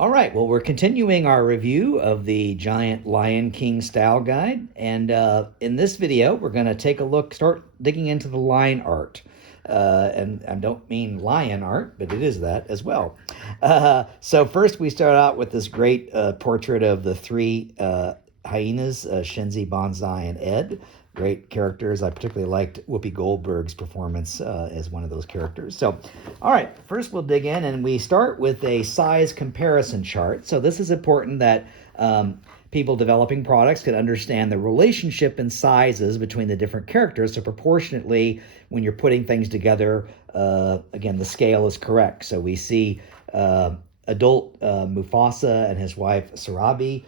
All right, well, we're continuing our review of the Giant Lion King Style Guide. And in this video, we're going to take a look, start digging into the line art. And I don't mean lion art, but it is that as well. So first, we start out with this great portrait of the three hyenas, Shenzi, Bonsai, and Ed. Great characters. I particularly liked Whoopi Goldberg's performance as one of those characters. So, all right, first we'll dig in and we start with a size comparison chart. So this is important that people developing products can understand the relationship in sizes between the different characters. So proportionately, when you're putting things together, again, the scale is correct. So we see adult Mufasa and his wife Sarabi,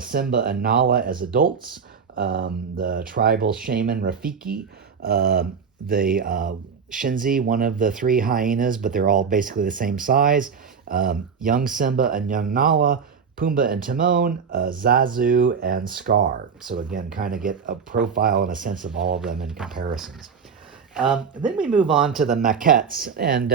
Simba and Nala as adults, the tribal shaman Rafiki, the Shenzi, one of the three hyenas, but they're all basically the same size, young Simba and young Nala, Pumbaa and Timon, Zazu and Scar. So again, kind of get a profile and a sense of all of them in comparisons. Then we move on to the maquettes. And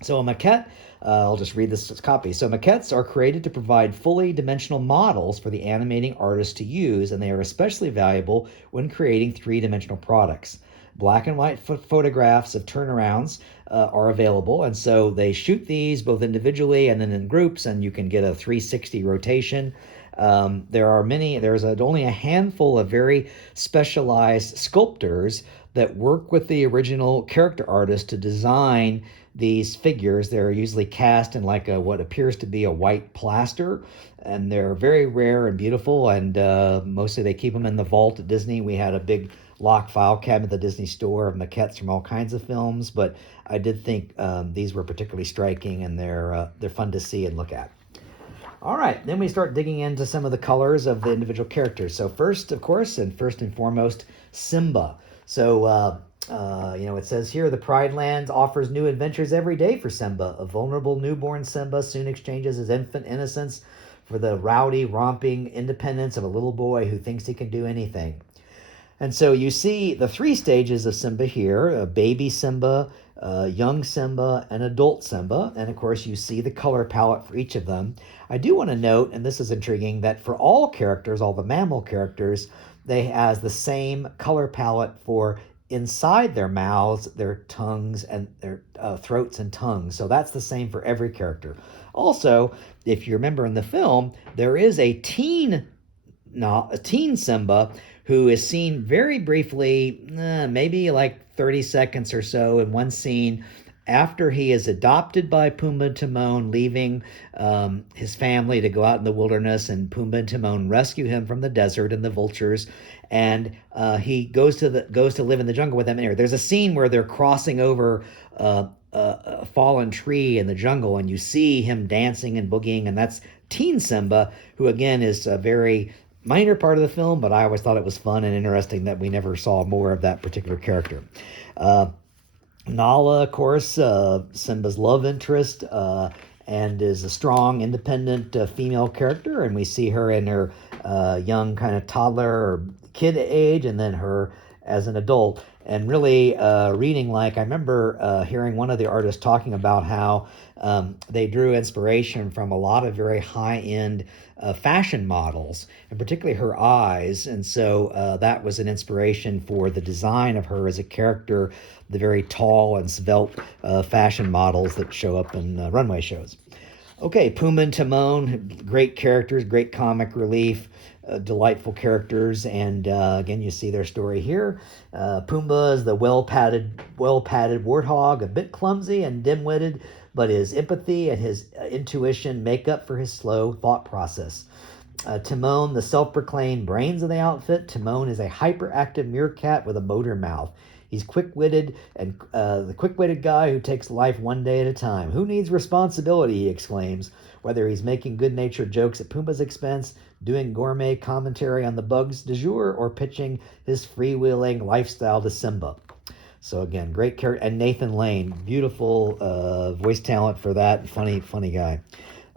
so a maquette, I'll just read this copy. So maquettes are created to provide fully dimensional models for the animating artist to use, and they are especially valuable when creating three-dimensional products. Black and white photographs of turnarounds are available, and so they shoot these both individually and then in groups, and you can get a 360 rotation. There's only a handful of very specialized sculptors that work with the original character artist to design these figures. They're usually cast in like what appears to be a white plaster, and they're very rare and beautiful, and mostly they keep them in the vault at Disney. We had a big locked file cabinet at the Disney store of maquettes from all kinds of films, but I did think these were particularly striking, and they're fun to see and look at. All right, then we start digging into some of the colors of the individual characters. So first, of course, and first and foremost, Simba. So, it says here, the Pride Lands offers new adventures every day for Simba. A vulnerable newborn Simba soon exchanges his infant innocence for the rowdy, romping independence of a little boy who thinks he can do anything. And so you see the three stages of Simba here, baby Simba, young Simba, and adult Simba. And of course, you see the color palette for each of them. I do want to note, and this is intriguing, that for all characters, all the mammal characters, they have the same color palette for inside their mouths, their tongues, and their throats and tongues. So that's the same for every character. Also, if you remember in the film, there is a teen Simba who is seen very briefly, maybe like 30 seconds or so in one scene after he is adopted by Pumbaa and Timon, leaving his family to go out in the wilderness, and Pumbaa and Timon rescue him from the desert and the vultures, and he goes to live in the jungle with them. Anyway, there's a scene where they're crossing over a fallen tree in the jungle, and you see him dancing and boogieing, and that's teen Simba, who again is a very minor part of the film, but I always thought it was fun and interesting that we never saw more of that particular character. Nala, of course, Simba's love interest, and is a strong, independent female character, and we see her in her young kind of toddler or kid age, and then her as an adult. And really reading, I remember hearing one of the artists talking about how they drew inspiration from a lot of very high-end fashion models, and particularly her eyes. And so that was an inspiration for the design of her as a character, the very tall and svelte fashion models that show up in runway shows. Okay, Pumbaa and Timon, great characters, great comic relief, delightful characters, and again, you see their story here. Pumbaa is the well-padded warthog, a bit clumsy and dim-witted, but his empathy and his intuition make up for his slow thought process. Timon, the self-proclaimed brains of the outfit. Timon is a hyperactive meerkat with a motor mouth. He's quick-witted, and the quick-witted guy who takes life one day at a time. Who needs responsibility, he exclaims, whether he's making good-natured jokes at Pumbaa's expense, doing gourmet commentary on the bugs du jour, or pitching his freewheeling lifestyle to Simba. So again, great character. And Nathan Lane, beautiful voice talent for that. Funny guy.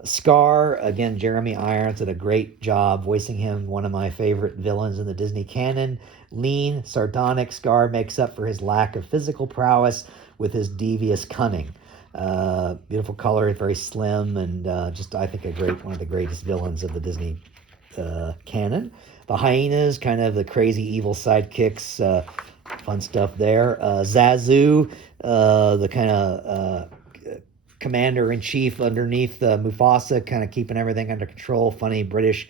Scar, again, Jeremy Irons did a great job voicing him, one of my favorite villains in the Disney canon. Lean, sardonic Scar makes up for his lack of physical prowess with his devious cunning. Beautiful color, very slim, and just I think one of the greatest villains of the Disney canon. The hyenas, kind of the crazy evil sidekicks, fun stuff there. Zazu, the kind of commander-in-chief underneath Mufasa, kind of keeping everything under control. Funny British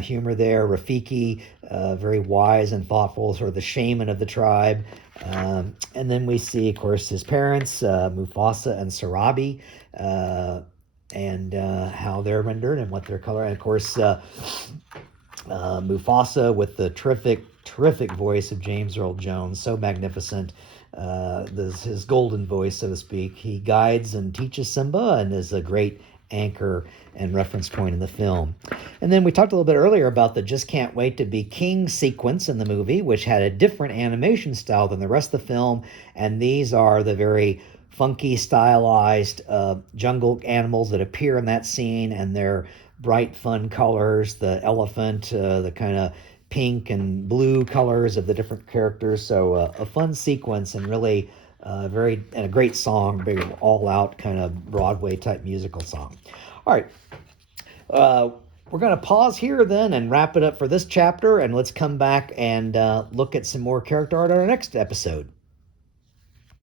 humor there. Rafiki, very wise and thoughtful, sort of the shaman of the tribe. And then we see, of course, his parents, Mufasa and Sarabi, and how they're rendered and what their color. And of course, Mufasa with the terrific voice of James Earl Jones, so magnificent. His golden voice, so to speak. He guides and teaches Simba and is a great anchor and reference point in the film. And then we talked a little bit earlier about the Just Can't Wait to Be King sequence in the movie, which had a different animation style than the rest of the film. And these are the very funky, stylized jungle animals that appear in that scene, and they're bright, fun colors. The elephant, the kind of pink and blue colors of the different characters. So a fun sequence and really and a great song, big all-out kind of Broadway type musical song. All right, we're going to pause here then and wrap it up for this chapter, and let's come back and look at some more character art on our next episode.